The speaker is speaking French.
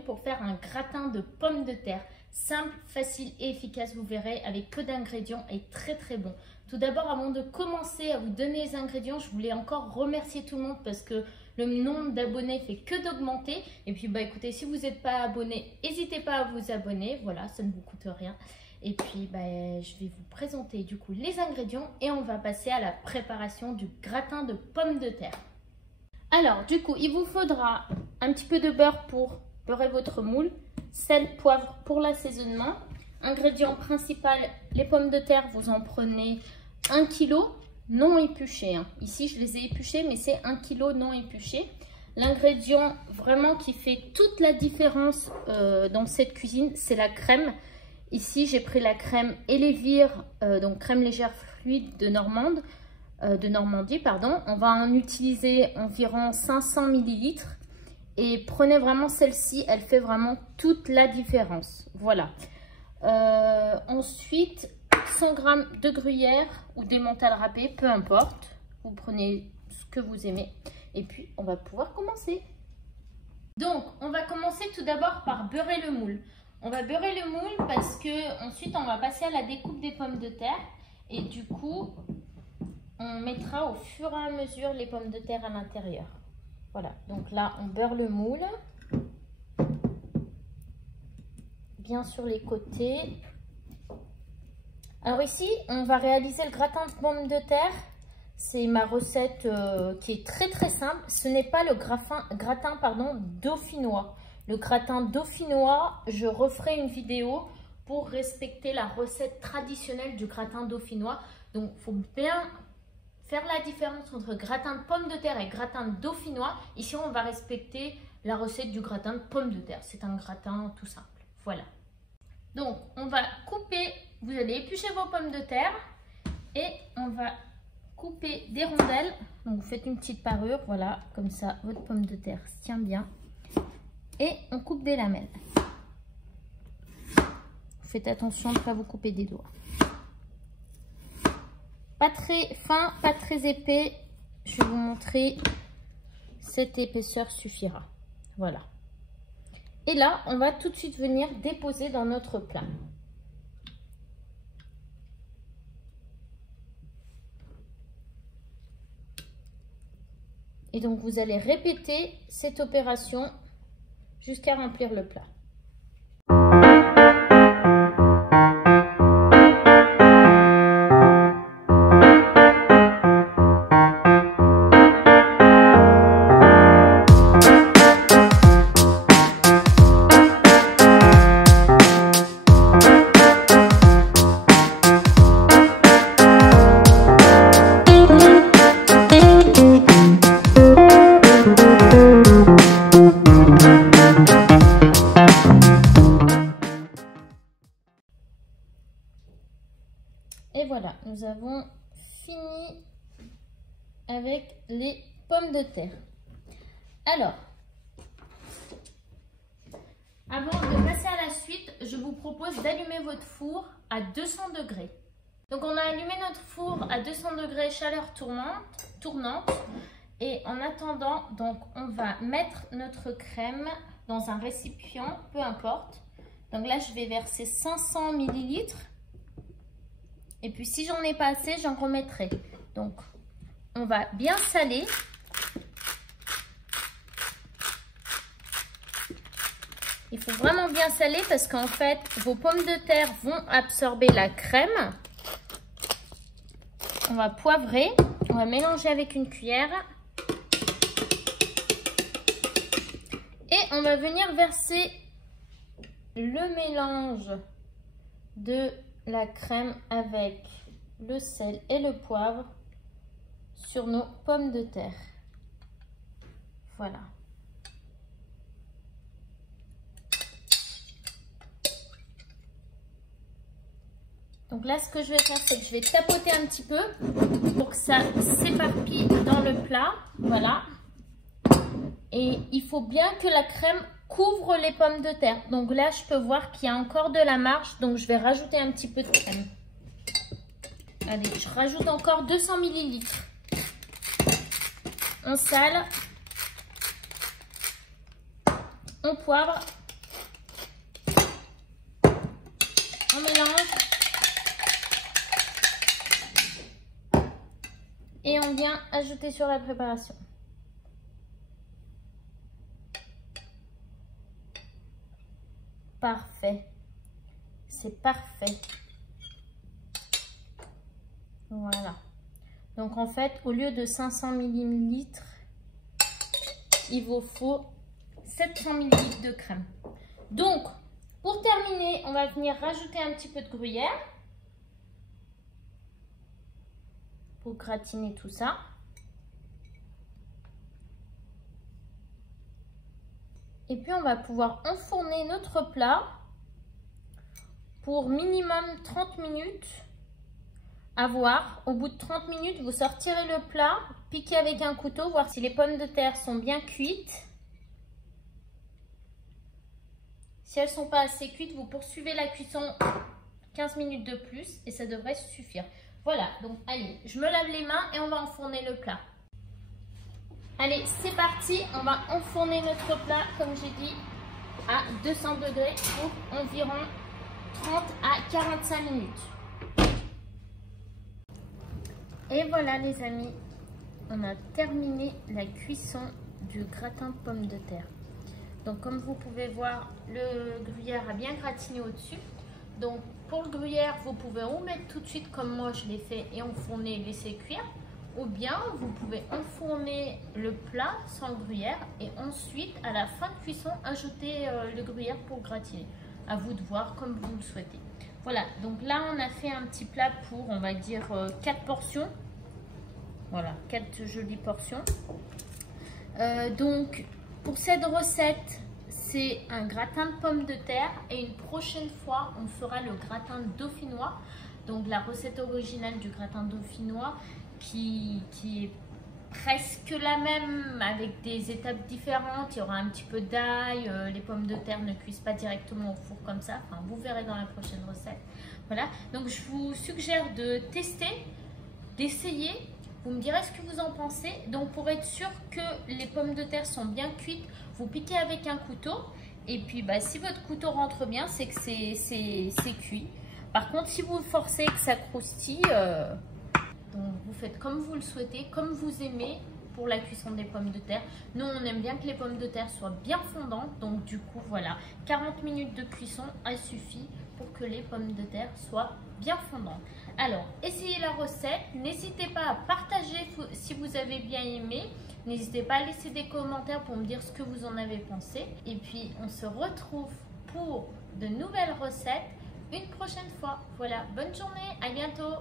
aujourd'hui pour faire un gratin de pommes de terre. Simple, facile et efficace, vous verrez, avec peu d'ingrédients et très très bon. Tout d'abord, avant de commencer à vous donner les ingrédients, je voulais encore remercier tout le monde parce que le nombre d'abonnés fait que d'augmenter. Et puis bah écoutez, si vous n'êtes pas abonné, n'hésitez pas à vous abonner, voilà, ça ne vous coûte rien. Et puis bah, je vais vous présenter du coup les ingrédients et on va passer à la préparation du gratin de pommes de terre. Alors du coup, il vous faudra un petit peu de beurre pour beurrer votre moule, sel, poivre pour l'assaisonnement. Ingrédient principal, les pommes de terre, vous en prenez 1 kg non épluché. Ici, je les ai épluchées, mais c'est 1 kg non épluché. L'ingrédient vraiment qui fait toute la différence dans cette cuisine, c'est la crème. Ici, j'ai pris la crème Elevir, donc crème légère fluide de Normandie. On va en utiliser environ 500 ml. Et prenez vraiment celle-ci, elle fait vraiment toute la différence. Voilà. Ensuite, 100 g de gruyère ou d'emmental râpé, peu importe. Vous prenez ce que vous aimez. Et puis, on va pouvoir commencer. Donc, on va commencer tout d'abord par beurrer le moule. On va beurrer le moule parce que ensuite, on va passer à la découpe des pommes de terre. Et du coup, on mettra au fur et à mesure les pommes de terre à l'intérieur. Voilà, donc là, on beurre le moule. Bien sur les côtés. Alors ici, on va réaliser le gratin de pommes de terre. C'est ma recette qui est très très simple. Ce n'est pas le gratin dauphinois. Le gratin dauphinois, je referai une vidéo pour respecter la recette traditionnelle du gratin dauphinois. Donc, il faut bien faire la différence entre gratin de pommes de terre et gratin dauphinois. Ici, on va respecter la recette du gratin de pommes de terre. C'est un gratin tout simple. Voilà. Donc, on va couper, vous allez éplucher vos pommes de terre et on va couper des rondelles. Donc, vous faites une petite parure, voilà, comme ça, votre pomme de terre se tient bien. Et on coupe des lamelles. Faites attention de ne pas vous couper des doigts. Pas très fin, pas très épais. Je vais vous montrer. Cette épaisseur suffira. Voilà. Et là, on va tout de suite venir déposer dans notre plat. Et donc, vous allez répéter cette opération jusqu'à remplir le plat. Et voilà, nous avons fini avec les pommes de terre. Alors, avant de passer à la suite, je vous propose d'allumer votre four à 200 degrés. Donc, on a allumé notre four à 200 degrés, chaleur tournante. Et en attendant, donc, on va mettre notre crème dans un récipient, peu importe. Donc là, je vais verser 500 ml. Et puis, si j'en ai pas assez, j'en remettrai. Donc, on va bien saler. Il faut vraiment bien saler parce qu'en fait, vos pommes de terre vont absorber la crème. On va poivrer. On va mélanger avec une cuillère. Et on va venir verser le mélange de la crème avec le sel et le poivre sur nos pommes de terre. Voilà. Donc là, ce que je vais faire, c'est que je vais tapoter un petit peu pour que ça s'éparpille dans le plat. Voilà. Et il faut bien que la crème couvre les pommes de terre. Donc là, je peux voir qu'il y a encore de la marge. Donc, je vais rajouter un petit peu de crème. Allez, je rajoute encore 200 ml. On sale. On poivre. On mélange. Et on vient ajouter sur la préparation. Parfait. C'est parfait. Voilà. Donc en fait, au lieu de 500 ml, il vous faut 700 ml de crème. Donc, pour terminer, on va venir rajouter un petit peu de gruyère pour gratiner tout ça. Et puis, on va pouvoir enfourner notre plat pour minimum 30 minutes. À voir, au bout de 30 minutes, vous sortirez le plat, piquez avec un couteau, voir si les pommes de terre sont bien cuites. Si elles ne sont pas assez cuites, vous poursuivez la cuisson 15 minutes de plus et ça devrait suffire. Voilà, donc allez, je me lave les mains et on va enfourner le plat. Allez, c'est parti, on va enfourner notre plat, comme j'ai dit, à 200 degrés pour environ 30 à 45 minutes. Et voilà les amis, on a terminé la cuisson du gratin de pommes de terre. Donc comme vous pouvez voir, le gruyère a bien gratiné au-dessus. Donc pour le gruyère, vous pouvez ou mettre tout de suite comme moi je l'ai fait et enfourner et laisser cuire. Ou bien vous pouvez enfourner le plat sans le gruyère et ensuite à la fin de cuisson ajouter le gruyère pour gratiner. À vous de voir comme vous le souhaitez. Voilà, donc là on a fait un petit plat pour on va dire 4 portions. Voilà, 4 jolies portions. Donc pour cette recette, c'est un gratin de pommes de terre et une prochaine fois, on fera le gratin dauphinois. Donc la recette originale du gratin dauphinois qui est presque la même avec des étapes différentes. Il y aura un petit peu d'ail, les pommes de terre ne cuisent pas directement au four comme ça. Enfin, vous verrez dans la prochaine recette. Voilà, donc je vous suggère de tester, d'essayer. Vous me direz ce que vous en pensez. Donc pour être sûr que les pommes de terre sont bien cuites, vous piquez avec un couteau. Et puis si votre couteau rentre bien, c'est que c'est cuit. Par contre, si vous forcez que ça croustille, donc vous faites comme vous le souhaitez, comme vous aimez pour la cuisson des pommes de terre. Nous, on aime bien que les pommes de terre soient bien fondantes. Donc du coup, voilà, 40 minutes de cuisson, elle suffit pour que les pommes de terre soient bien fondantes. Alors, essayez la recette. N'hésitez pas à partager si vous avez bien aimé. N'hésitez pas à laisser des commentaires pour me dire ce que vous en avez pensé. Et puis, on se retrouve pour de nouvelles recettes une prochaine fois. Voilà, bonne journée, à bientôt.